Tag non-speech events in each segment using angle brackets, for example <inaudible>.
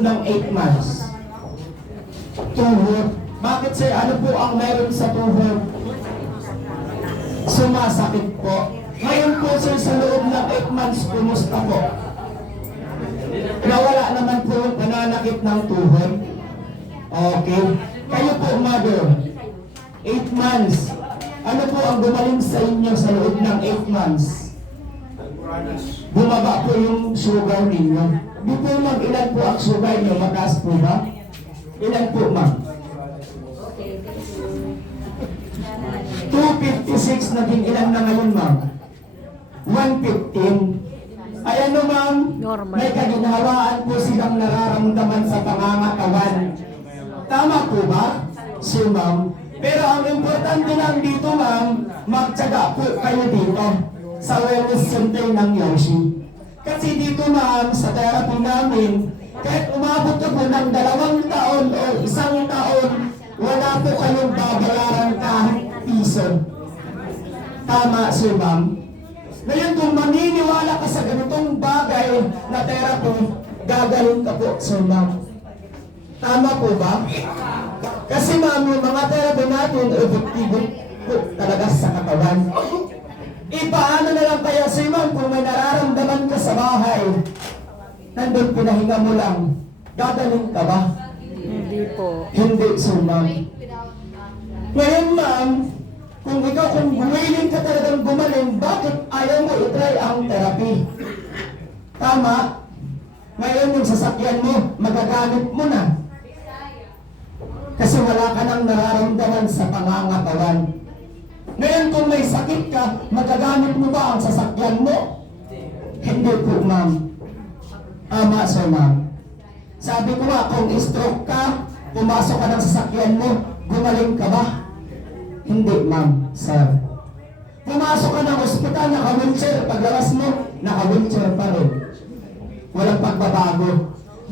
ng 8 months? Tuhod. Bakit sir? Ano po ang meron sa tuhod? Sumasakit po. Ngayon po sir, sa loob ng 8 months, kumusta po? Nawala naman po yung pananakit ng tuhod. Okay. Kayo po, mother. 8 months. Ano po ang gumaling sa inyo sa loob ng 8 months? Bumaba po yung sugar ninyo. Di po ma'am, ilan po ang sugar niyo? Mataas po ba? Ilan po ma'am? 256 naging ilan na ngayon ma'am? 115. Ay ano ma'am? May kaginhawaan po silang nararamdaman sa pangangatawan. Tama po ba? Si ma'am. Pero ang importante lang dito ma'am, magtyaga po kayo dito sa wellness center ng Yoshi. Kasi dito ma'am, sa therapy namin, kahit umabot ka po ng dalawang taon o isang taon, wala po kayong babayaran kahit piso. Tama, sir ma'am. Ngayon, kung maniniwala ka sa ganitong bagay na therapy, gagaling ka po, sir ma'am. Tama po ba? Kasi ma'am, yung mga therapy natin, effective po talaga sa katawan. E paano na lang kaya sir ma'am kung may nararamdaman ka sa bahay, nandun pinahinga mo lang, gagaling ka ba? Hindi po. Hindi, sir ma'am. Ngayon, ma'am, kung ikaw, kung willing ka talagang gumaling, bakit ayaw mo itry ang therapy? Tama? Ngayon, yung sasakyan mo, magagamit mo na. Kasi wala ka nang nararamdaman sa pangangatawan. Ngayon, kung may sakit ka, magagamit mo ba ang sasakyan mo? Hindi po, ma'am. Tama, sir, ma'am. Sabi ko nga, kung stroke ka, pumasok ka ng sasakyan mo, gumaling ka ba? Hindi, ma'am, sir. Pumasok ka ng ospital, naka-wheelchair, paglabas mo, naka-wheelchair pa rin. Walang pagbabago.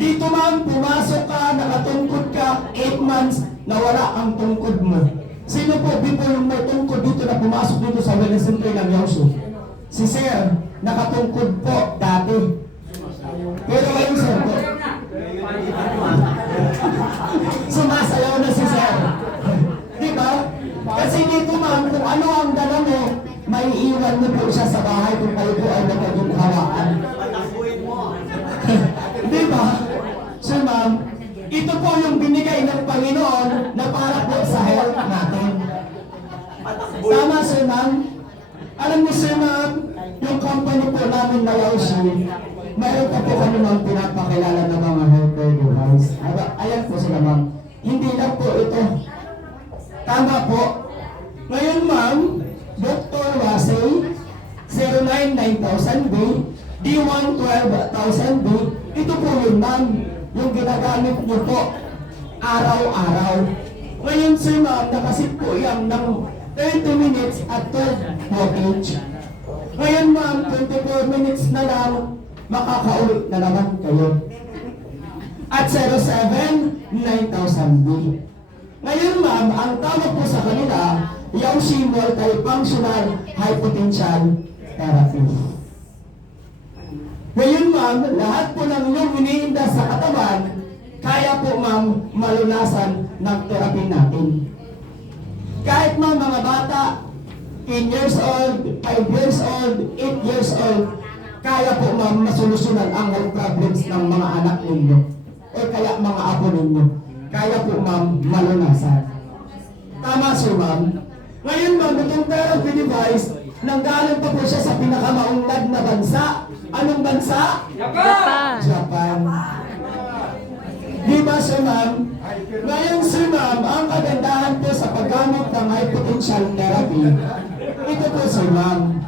Dito, ma'am, pumasok ka, nakatungkod ka, 8 months, nawala ang tungkod mo. Sino po before yung may tungkod dito na pumasok dito sa wellness center ng Yaosu? Si sir, nakatungkod po dati. Pero ngayon, sir, po, Sumasayaw na si Sir. Di ba? Kasi dito ma'am, kung ano ang dala mo, may iwan mo po siya sa bahay kung kayo po ay nagkaging Sir Ma'am? Alam mo, Sir Ma'am, yung company po namin na Yaoshi, mayroon pa po kami mga 30 minutes at 12 voltage. Ngayon, Ma'am, 24 minutes na lang, makakauwi na naman kayo. At 07, 9,000B. Ngayon, ma'am, ang tawag po sa kanila, Yaoshi Multifunctional High Potential Therapy. Ngayon, ma'am, lahat po ng inyong iniinda sa katawan, kaya po, ma'am, malunasan ng therapy natin. Kahit ma'am, mga bata, 10 years old, 5 years old, 8 years old, kaya po ma'am masolusyonan ang health problems ng mga anak ninyo o kaya mga apo ninyo. Kaya po ma'am malunasan. Tama sir ma'am. Ngayon ma'am, itong therapy device, nanggaling pa po siya sa pinakamaunlad na bansa. Anong bansa? Japan. Japan. Di ba sir ma'am? Ngayon sir ma'am, ang kagandahan po sa paggamit ng high potential therapy, ito po sir ma'am.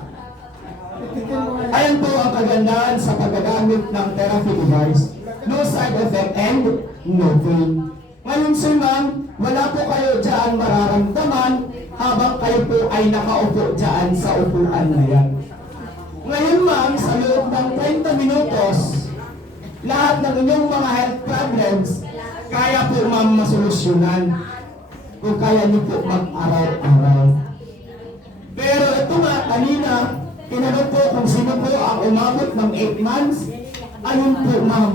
Ayan po ang kagandahan sa paggagamit ng therapy device. No side effect and no pain. Ngayon sir ma'am, wala po kayo dyan mararamdaman habang kayo po ay nakaupo dyan sa upuan na yan. Ngayon ma'am, sa loob ng 30 minutos, lahat ng inyong mga health problems, kaya po ma'am masolusyonan. Kung kaya niyo po mag-araw-araw. Pero ito nga, kanina, tinanong po kung sino po ang umabot ng 8 months. Ayun po, ma'am.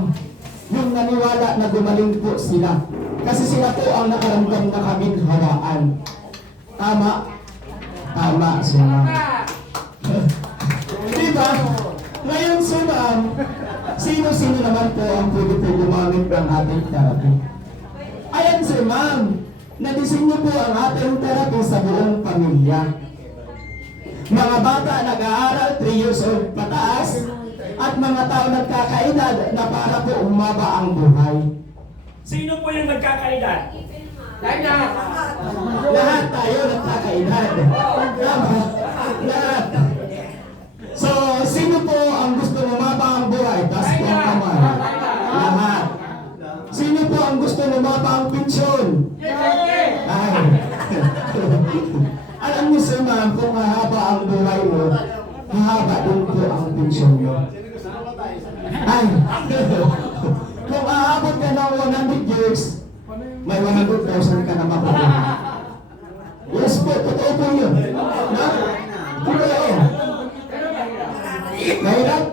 yung naniwala na gumaling po sila. Kasi sila po ang nakaramdam na kaming hawaan. Tama? Tama, si ma'am. <laughs> Di ba? Ngayon, si ma'am, sino-sino naman po ang pwede po gumamit ng ating therapy? Ayan si ma'am, nadisenyo po ang ating therapy sa buong pamilya. Mga bata nag-aaral, 3 years old pataas, at mga tao nagkakaedad na para po umaba ang buhay. Sino po yung nagkakaedad? Lahat tayo nagkakaedad. Tama? Lahat. So, sino po ang gusto umaba ang buhay? Taas po ang kamay. Lahat. Sino po ang gusto umaba ang pensyon? Ay. <laughs> Alam niyo sir ma'am, kung mahaba ang buhay mo, mahaba din po ang pensyon mo. Ay. <laughs> kung aabot ka ng 100 years, may 100,000 ka na makuha. Yes po, totoo po yun. Na? Totoo. Mahirap?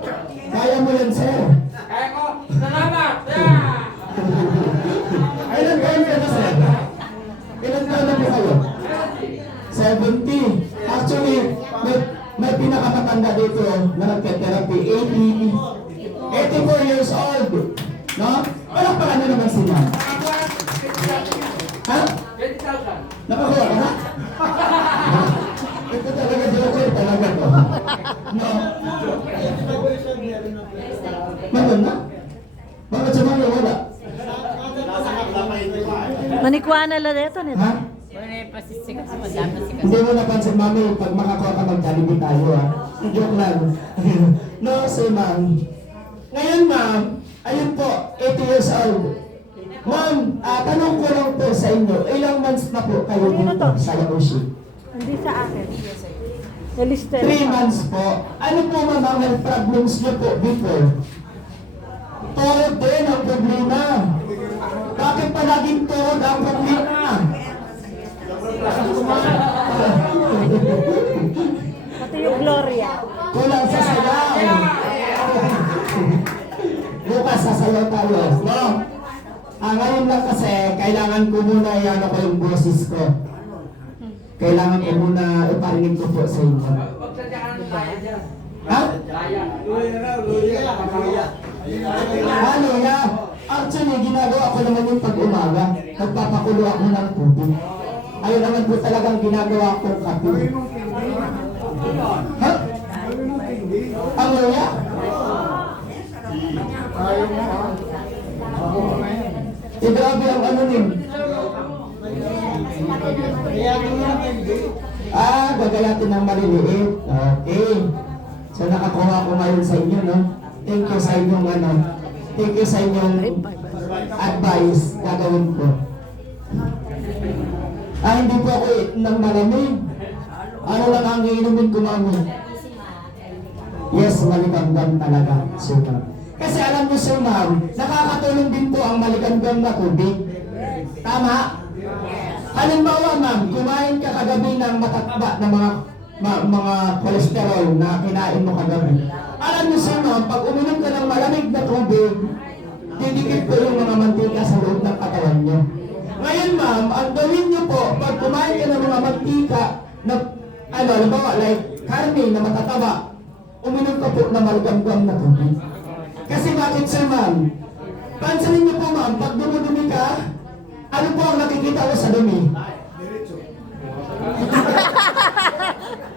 Kaya mo yan, sir. Kaya ko, salamat! Yeah! Ilan taon ka na, sir? Ilan taon na po kayo? 70. Actually, may, may pinakamatanda dito na nagka-therapy, 80, 84 years old. No? Walang pala na naman sila. Ha? 20,000. Nakakuha ka na? Ito talaga joker talaga to. No? Na? Bakit sa mga wala? Manikwana la dito nito. Ha? Hindi mo napansin, mami, pag makakuha ka mag-Jollibee tayo, ha? Joke lang. <laughs> no, say ma'am. Ngayon, ma'am, ayun po, 80 years old. Ma'am, ah, tanong ko lang po sa inyo, ilang months na po kayo dito to? sa Yakushi? Hindi sa akin. 3 months po. Ano po ma'am ang health problems niyo po before? Tuhod din ang problema. Bakit palaging tuhod ang problema? Pati yung Gloria. Kulang sa sayaw. Bukas sasayaw tayo. No? Ah, ngayon lang kasi, kailangan ko muna i-ano ko yung boses ko. Kailangan ko muna iparinig ko po sa inyo. Huwag sa dyan ng laya dyan. Ha? Laya. Ano ya? Actually, ginagawa ko naman yung pag-umaga. Nagpapakulo ako ng tubig. Ayun naman po talagang ginagawa ko kape. Ha? Ang loya? Eh, grabe ang ano nin. Ah, gagayatin ng maliliit. Okay. So nakakuha ko ngayon sa inyo, no? Thank you sa inyong ano. Thank you sa inyong advice gagawin ko. Ah, hindi po ako ng malamig. Ano lang ang iinumin ko, mami? Yes, maligandang talaga, sir ma'am. Kasi alam niyo, sir ma'am, nakakatulong din po ang maligandang na tubig. Tama? Halimbawa, ma'am, kumain ka kagabi ng matataba na mga ma- mga kolesterol na kinain mo kagabi. Alam niyo, ma'am, pag uminom ka ng malamig na tubig, didikit po yung mga mantika sa loob ng katawan niyo. Ngayon, ma'am, ang gawin niyo po, pag kumain ka ng mga mantika na, ano, halimbawa, like, karne na matataba, uminom ka po na malgamgam na tubig. Kasi bakit, sir, ma'am? Pansinin niyo po, ma'am, pag dumudumi ka, ano po ang nakikita ko sa dumi? <laughs>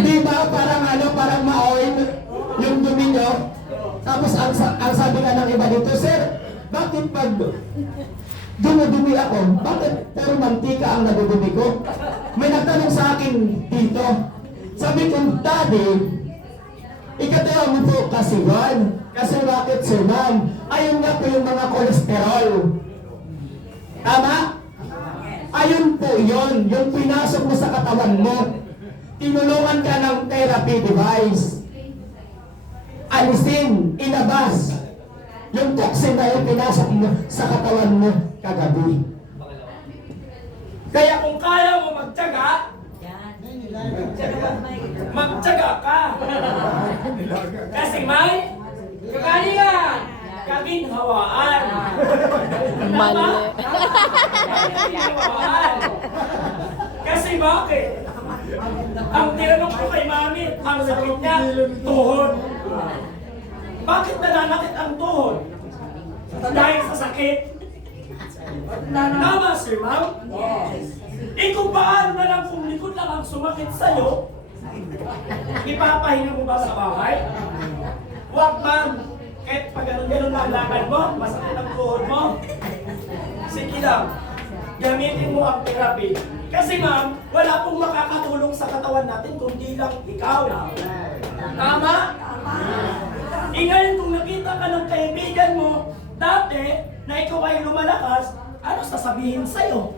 Di ba parang ano, parang ma-oil yung dumi nyo? Tapos ang, ang sabi nga ng iba dito, Sir, bakit pag dumudumi ako, bakit puro mantika ang nadudumi ko? May nagtanong sa akin dito. Sabi ko, Daddy, ikatawa mo po kasi Juan. Kasi bakit, Sir Ma'am? Ayun nga po yung mga kolesterol. Tama? Ayun po yon, yung pinasok mo sa katawan mo. Tinulungan ka ng therapy device. Alisin, ilabas. Yung toxin na yung pinasok mo sa katawan mo kagabi. Kaya kung kaya mo magtyaga, magtyaga ka. Kasi may Kagalingan! kaginhawaan. Mali. Kaginhawaan. Kasi bakit? Ang tinanong ko kay mami, ang sakit niya, tuhod. Bakit nananakit ang tuhod? Dahil sa sakit. Tama, sir, ma'am? Eh kung paano na lang kung likod lang ang sumakit sa'yo, ipapahinga mo ba sa bahay? Huwag, ma'am. Kahit pag ganun-ganun lang lakad mo, masakit ang tuhod mo. Sige lang, gamitin mo ang therapy. Kasi ma'am, wala pong makakatulong sa katawan natin kundi lang ikaw. Tama? Eh ngayon kung nakita ka ng kaibigan mo, dati, na ikaw ay lumalakas, ano sasabihin sa'yo?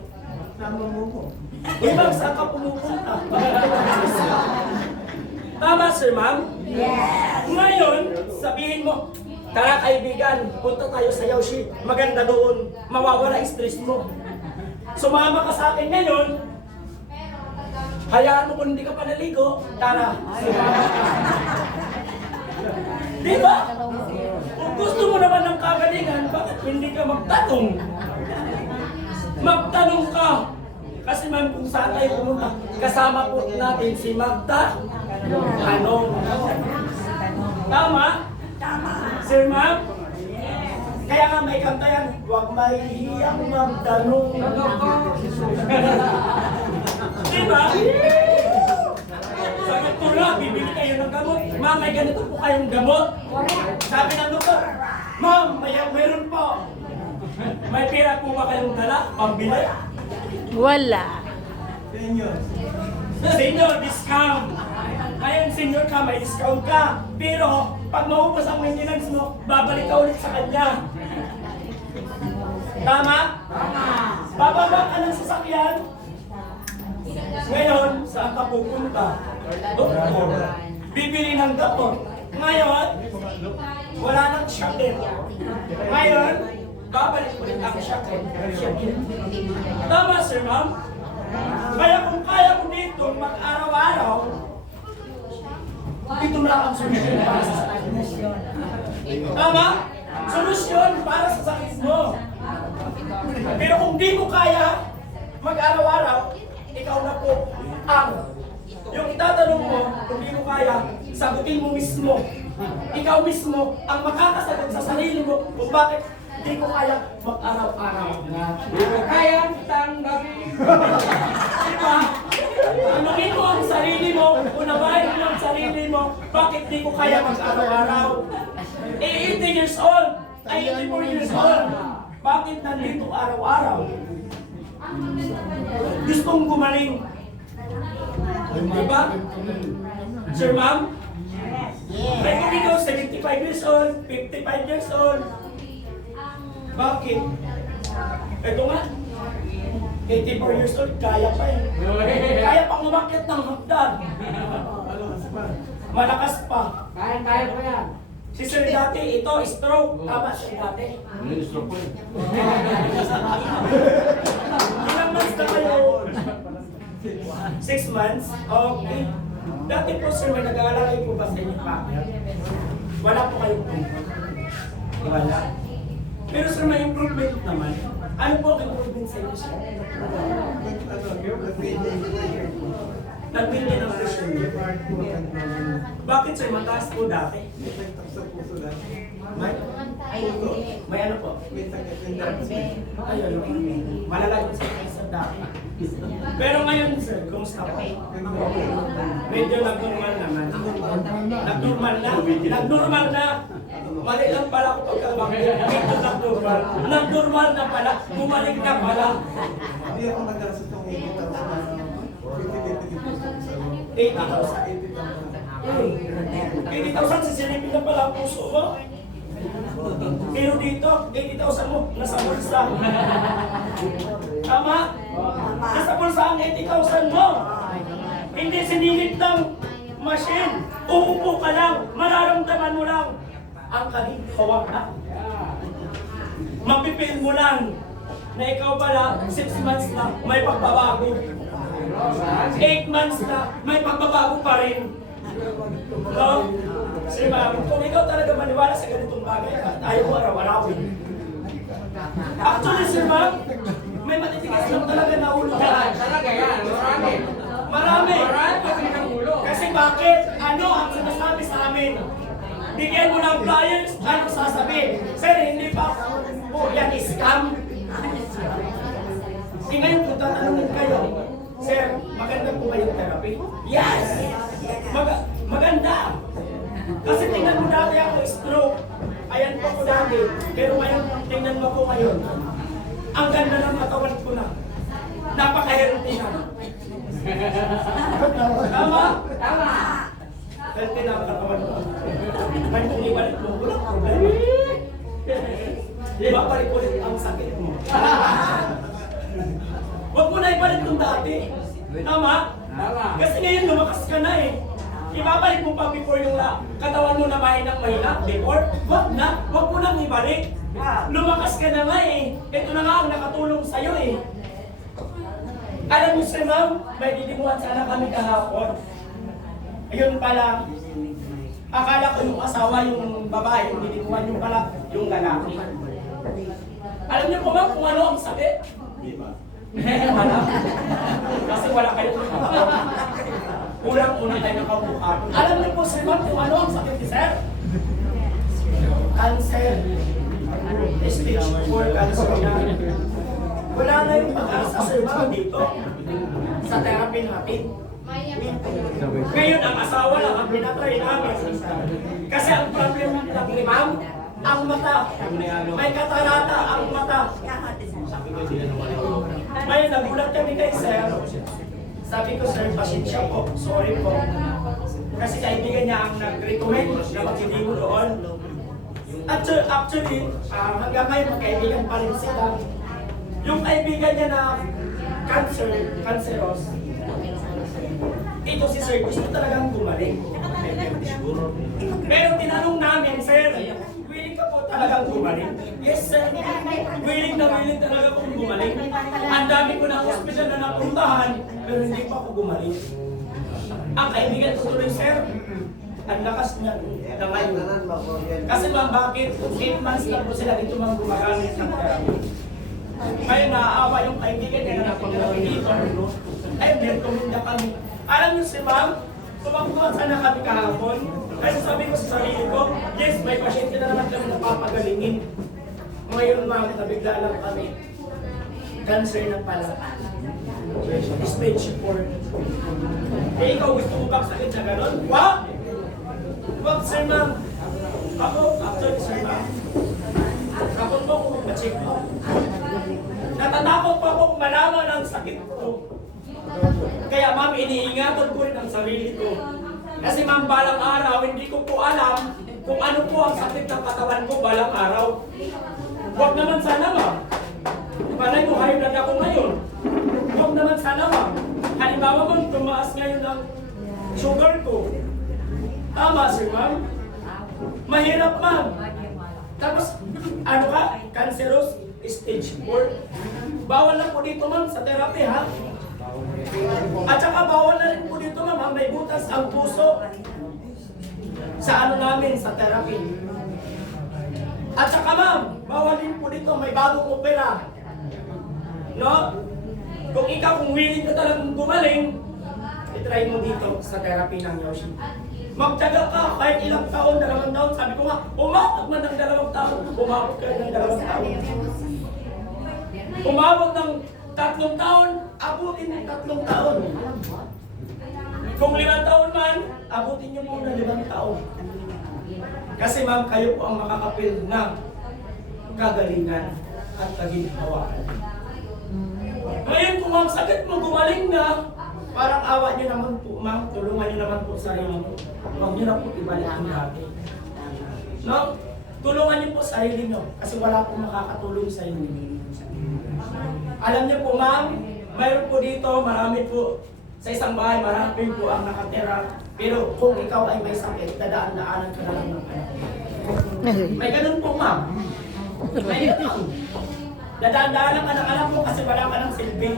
Ibang saan ka pumupunta? Tama, sir, ma'am? Yes! Ngayon, sabihin mo, Tara kaibigan, punta tayo sa Yoshi. Maganda doon. Mawawala stress mo. Sumama ka sa akin ngayon. Hayaan mo kung hindi ka pa naligo. Tara, sumama ka. Di ba? Kung gusto mo naman ng kagalingan, bakit hindi ka magtanong? Magtanong ka. Kasi ma'am, kung saan tayo pumunta, kasama po natin si Magda. Ano? Tama? Tama. Sir ma'am? Kaya nga may kanta yan, huwag mahihiyang magtanong. Di ba? Sa doktora, bibili kayo ng gamot. Ma'am, may ganito po kayong gamot. Sabi ng doktor, Ma'am, may meron po. May pera po ba kayong dala? Pambili? Wala. Senior, discount. Ngayon, senior ka, may discount ka. Pero, pag maubos ang maintenance mo, babalik ka ulit sa kanya. Tama? Tama. Bababa ka ng sasakyan. Ngayon, saan ka pupunta? Doktor. Bibili ng gamot. Ngayon, wala nang shakir. Ngayon, babalik ulit ang shakir. Tama, sir, ma'am? Kaya kung kaya mo dito mag-araw-araw, ito na ang solusyon para sa sakit. Tama? Solusyon para sa sakit mo. Pero kung di mo kaya mag-araw-araw, ikaw na po ang yung itatanong mo, kung di mo kaya, sagutin mo mismo. Ikaw mismo ang makakasagot sa sarili mo kung bakit di ko kaya mag-araw-araw. Kayang tanggapin. Diba? Tanungin mo ang sarili mo, unawain mo ang sarili mo, bakit di ko kaya mag-araw-araw? Eh, 80 years old, ay 84 years old, bakit nandito araw-araw? Gustong gumaling. Diba? Sir ma'am? Ay kung ikaw 75 years old, 55 years old, bakit? Ito nga, 84 years old, kaya pa eh. Kaya pang umakyat ng hagdan. Malakas pa. Kaya-kaya ko yan. Si Sir dati, ito, stroke. Tama siya dati. Ilang months na kayo? Six months? Okay. Dati po sir, may nag-aalalay po ba sa inyo partner? Wala po kayong Wala. Pero sir, may improvement naman. Ano po ang improvement sa inyo sir? Nagbili ng pressure niyo. Bakit sir, mataas po dati? May? May ano po? Ay, ano po? Malala yung sa sa dati. Pero ngayon sir, kumusta po? Medyo nag-normal naman. Nag-normal na. Nag-normal na. Mali lang pala ako pagkabang. Medyo nag-normal. Nag-normal na pala. Bumalik na pala. Hindi ako nag-asot ng 80,000. 80,000. 80,000 sisilipin na pala ang puso mo. Pero dito, 80,000 mo, nasa bulsa. Tama? Nasa bulsa ang 80,000 mo. Hindi sinilip ng machine. Uupo ka lang, mararamdaman mo lang ang kaginhawak na. Mapipil mo lang na ikaw pala, 6 months na, may pagbabago. 8 months na, may pagbabago pa rin. No? Sir ma'am, kung ikaw talaga maniwala sa ganitong bagay, ayaw mo araw-arawin. Actually, sir ma'am, may matitigas lang talaga na ulo ka. Talaga yan, marami. Marami. Marami kasi ng ulo. Kasi bakit? Ano ang sinasabi sa amin? Bigyan mo ng flyers, ano sasabihin? Sir, hindi pa po yan scam. Eh ngayon kung tatanungin kayo, Sir, maganda po ba yung therapy? Yes! Mag- maganda! Kasi tingnan mo dati ako stroke. Ayan po ako dati. Pero ngayon, tingnan mo ko ngayon. Ang ganda ng katawan ko na. Napaka-healthy na. Tama? Tama. Healthy na ang katawan ko. May kung ibalik mo, walang problema. Di ba balik ulit ang sakit mo? <laughs> Huwag mo na ibalik nung dati. Tama? Tama. Kasi ngayon lumakas ka na eh. Ibabalik mo pa before yung la, katawan mo na mahinang mahina. Before, wag na. Wag mo nang ibalik. Lumakas ka na nga eh. Ito na nga ang nakatulong sa'yo eh. Alam niyo sir ma'am, may didimuhan sana kami kahapon. Ayun pala, akala ko yung asawa yung babae, yung didimuhan yung pala yung lalaki. Alam niyo po ma'am kung ano ang sakit? Wala. Kasi wala kayong Kulang-una tayo nakabuka. Alam niyo po sir kung ano ang sakit ni sir? Cancer. Stage 4 cancer na. Wala na yung pag-asa sir ma'am dito. Sa therapy natin. Ngayon ang asawa lang ang pinatry namin. Kasi ang problem lang ni ma'am, ang mata. May katarata ang mata. Nagulat kami kay sir. Sabi ko, sir, pasensya po. Sorry po. Kasi kaibigan niya ang nag-recommend na magdidimo doon. Actually, actually ah, hanggang ngayon magkaibigan pa rin sila. Yung kaibigan niya na cancer, cancerous, ito si Sir gusto talagang gumaling. Pero tinanong namin, Sir, talagang gumaling? Yes, sir. Willing na willing talaga akong gumaling. Ang dami ko na hospital na napuntahan, pero hindi pa ako gumaling. Ang kaibigan ko tuloy, Sir, ang lakas niya na ngayon. Kasi ma'am, bakit? 8 months lang po sila dito mga gumagamit ng therapy. Ngayon naaawa yung kaibigan niya na napunta dito. Ay, may tuminda kami. Alam niyo si ma'am, tumakbuhan sana kami kahapon. Kasi sabi ko sa sarili ko, yes, may pasyente na naman kami napapagalingin. Ngayon ma'am, nabigla lang kami. Cancer na pala. Stage 4. Eh, ikaw gusto mo ba sakit na gano'n? Wag! Wag, sir ma'am. Ako, actually, sir ma'am. Kapag mo kung ma-check ko. Natatakot pa akong malaman ang sakit ko. Kaya ma'am, iniingatan ko rin ang sarili ko. Kasi ma'am, balang araw, hindi ko po alam kung ano po ang sakit ng katawan ko balang araw. Huwag naman sana ma'am. Panay mo, high blood ako ngayon. Huwag naman sana ma'am. Halimbawa ma'am, tumaas ngayon ang sugar ko. Tama, sir ma'am. Mahirap ma'am. Tapos, ano ka? Cancerous stage 4. Bawal na po dito ma'am sa therapy ha. At saka bawal na rin po dito ma'am. May butas ang puso. Sa ano namin, sa therapy. At saka ma'am, bawal din po dito. May bagong opera. No? Kung ikaw, kung willing ka talagang gumaling, itry mo dito sa therapy ng Yoshi. Magtaga ka kahit ilang taon, dalawang taon. Sabi ko nga, umabot man ng dalawang taon. Umabot ka ng dalawang taon. Umabot ng tatlong taon, abutin ng tatlong taon. Kung limang taon man, abutin niyo muna limang taon. Kasi ma'am, kayo po ang makakapil ng kagalingan at kaginhawaan. Ngayon kung ang sakit mo gumaling na, parang awa niyo naman po, ma'am, tulungan niyo naman po sarili niyo. Huwag niyo na po ibalik ang dati. No? Tulungan niyo po sarili niyo kasi wala pong makakatulong sa inyo. Alam niyo po ma'am, mayroon po dito, marami po sa isang bahay, marami po ang nakatira. Pero kung ikaw ay may sakit, dadaan-daanan ka na lang ng anak. May ganun po ma'am. May ganun. Dadaan-daanan ka ng anak mo kasi wala ka ng silbi.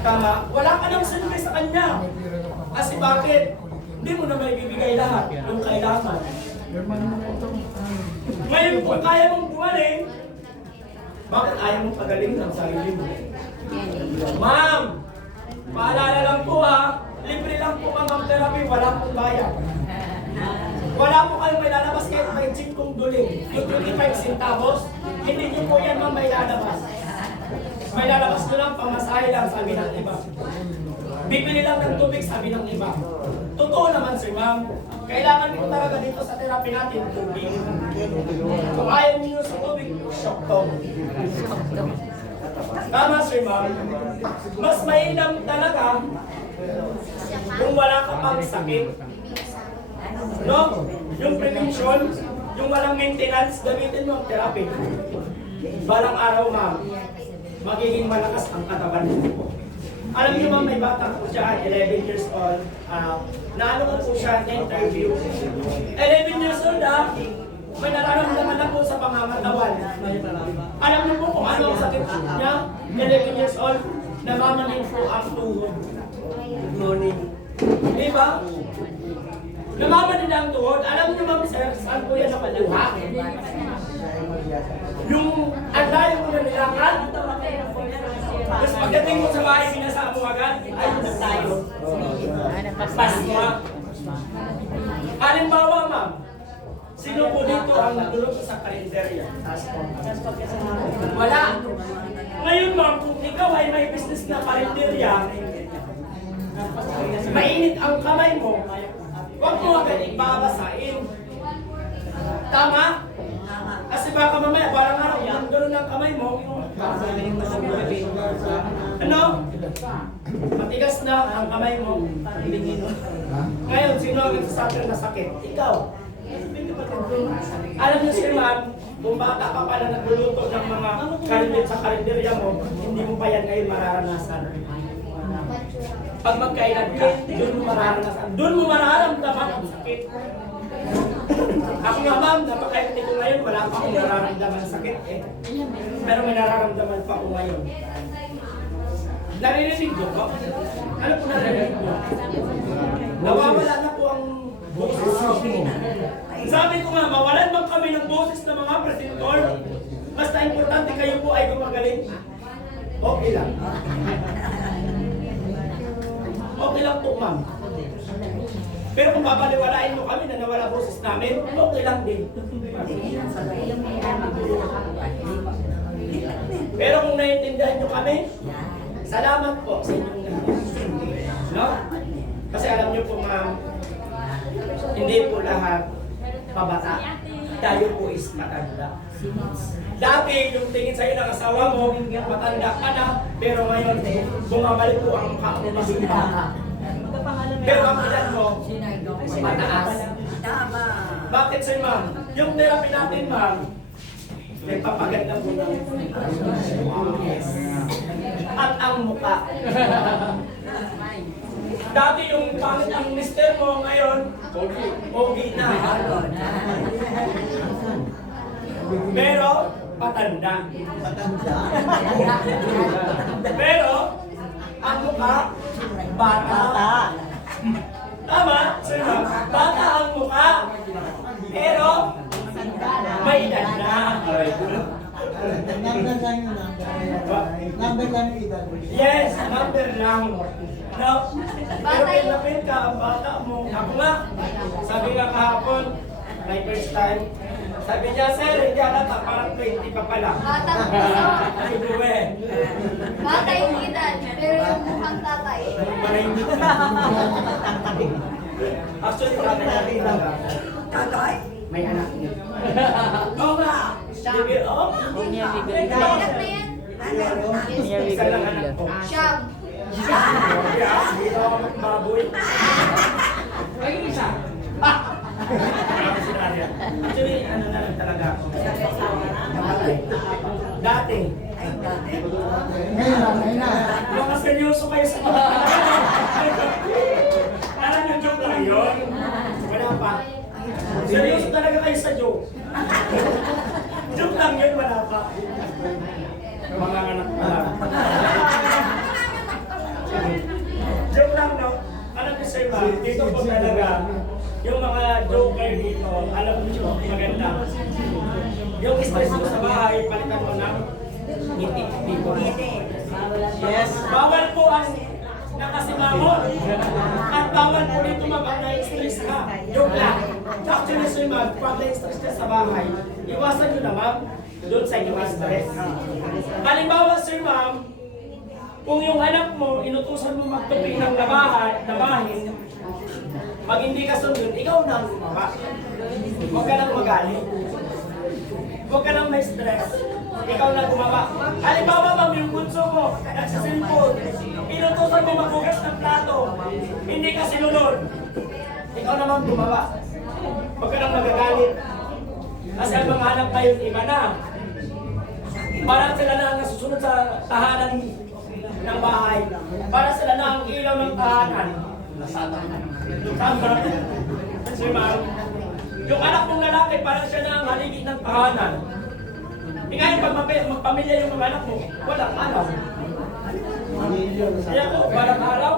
Tama. Wala ka ng silbi sa kanya. Kasi bakit? hindi mo na may bibigay lahat yung kailangan. Ngayon kung kaya mong gumaling, bakit ayaw mong pagalingin ang sarili mo? Ma'am, paalala lang po ha, libre lang po ang therapy, wala pong bayad. Wala po kayong may lalabas kahit may chip kong duling. Yung 25 centavos, hindi niyo po yan ma'am may lalabas. May lalabas nyo lang, pamasahe lang, sabi ng iba. Bibili lang ng tubig, sabi ng iba. Totoo naman si ma'am. Kailangan ko talaga dito sa therapy natin, tubig. Kung ayaw niyo sa tubig, shock to. Tama si ma'am. Mas mainam talaga kung wala ka pang sakit. No? Yung prevention, yung walang maintenance, gamitin mo ang therapy. Balang araw, ma'am, magiging malakas ang katawan mo. Alam niyo ma'am, may bata po siya, 11 years old. Uh, naano ko po siya na interview. 11 years old ah, may nararamdaman na po sa pangangatawan. Alam niyo po kung ano ang sakit niya, 11 years old, namamanin po ang tuhod. Morning. Di ba? Namamanin ang tuhod. Alam niyo ma'am sir, saan po yan nakuha? Yung ang layo mo na nilakad, tapos pagdating mo sa bahay, binasa mo agad, ay, tayo. Pasma. Halimbawa, ma'am, sino po dito ang natulog sa kalendarya? Wala. Ngayon, ma'am, kung ikaw ay may business na kalendarya, mainit ang kamay mo, huwag mo agad ibabasain. Tama? Kasi baka mamaya, parang araw, yung gano'n ang kamay mo, ano? Matigas na ang kamay mo. Ngayon, sino ang nagsasuffer na sakit? Ikaw. Alam niyo si ma'am, kung bata ka pa na nagluluto ng mga karinder sa karinderya mo, hindi mo pa yan ngayon mararanasan. Pag magkailan ka, doon mo mararanasan. Doon mo mararamdaman ang sakit. Ako nga ma'am, napakainti ko ngayon, wala pa akong nararamdaman sakit eh. Pero may nararamdaman pa ako ngayon. Naririnig ko? Ano po naririnig ko? Nawawala na po ang boses ko. Sabi ko nga, mawalan man kami ng boses ng mga presentor, basta importante kayo po ay gumagaling. Okay lang. Okay lang po, ma'am. Pero kung papaliwalain mo kami na nawala boses namin, okay lang din. Pero kung naiintindihan nyo kami, salamat po sa inyong. No? Kasi alam nyo po ma'am, hindi po lahat pabata. Tayo po is matanda. Dati, yung tingin sa'yo ng asawa mo, matanda ka na, pero ngayon, bumabalik po ang bata. Pero ang edad mo, mataas. Bakit sir ma'am? Yung therapy natin ma'am, nagpapaganda po ng Yes. At ang mukha. <laughs> Dati yung pangit ang mister mo ngayon, pogi na. Pero, patanda. Pero, ang mukha, bata. Tama, sir. Bata ang mukha. Pero, may edad na. Number lang yung number. Number lang yung edad. Yes, number lang. No? Pero pinapin ka ang bata mo. Ako nga, sabi nga kahapon, my first time, sabi niya, sir, hindi alata, parang 20 pa pala. Bata puso. Ay, buwe. Bata yung edad, pero yung mukhang tatay. Parang <laughs> hindi. Actually, sabi niya, tatay, may anak niya. Oo nga. Sige, oo. Niya May bigay. anak na yan? Niya Isa lang anak bigay. ko. Siyam. Kaya, hindi ako magbaboy. Ay, isa. Actually, ano na lang talaga ako. Nakatay. Dati. Ngayon na, ngayon na. Mga seryoso kayo sa mga <laughs> Parang yung joke lang yun. Wala pa. Seryoso talaga kayo sa joke. <laughs> joke lang yun, wala pa. Mga anak pa lang. joke lang, no? Alam niyo, sir ma'am, dito po talaga, yung mga joker dito, alam mo maganda. Yung stress mo sa bahay, palitan mo ng ngiti dito. Yes. Bawal po ang nakasimangon. At bawal po dito mabang na-stress ka. Joke lang. Actually, sir ma'am, pag na-stress ka sa bahay, iwasan nyo na ma'am, doon sa inyong stress. Halimbawa, sir ma'am, kung yung anak mo, inutusan mo magtupi ng labahan, labahin, pag hindi ka sundun, ikaw na ang gumawa. Huwag ka nang magalit. Huwag ka nang may stress. Ikaw na gumawa. Halimbawa, ma'am, yung bunso mo, nagsisilpon, inutusan mo maghugas ng plato, hindi ka sinunod. Ikaw naman gumawa. Huwag ka nang magagalit. Kasi ang mga anak ngayon, iba na. Parang sila na ang nasusunod sa tahanan ng bahay. Para sila na ang ilaw ng tahanan. Tama. Sir ma'am, yung anak mong lalaki, parang siya na ang haligi ng tahanan. E ngayon, pag magpamilya yung mga anak mo, walang araw. Kaya ko, walang araw,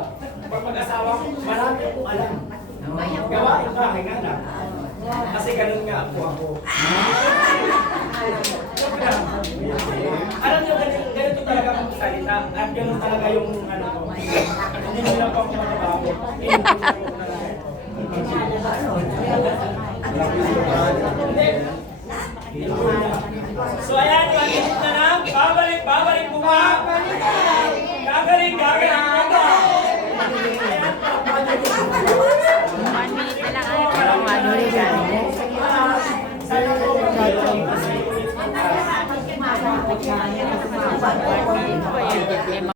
pag mag-asawa ko, marami akong alam. Gawain ka, anak. Kasi ganun nga ako ako. Alam niyo, ganito, ganito talaga akong salita. At ganun talaga yung ano ko. At hindi mo lang ako makabago. Hindi. So ayan, mag-init na na. Babalik, babalik mo ba? Gagaling, gagaling. One minute na lang ay parang ano rin Party ko eh.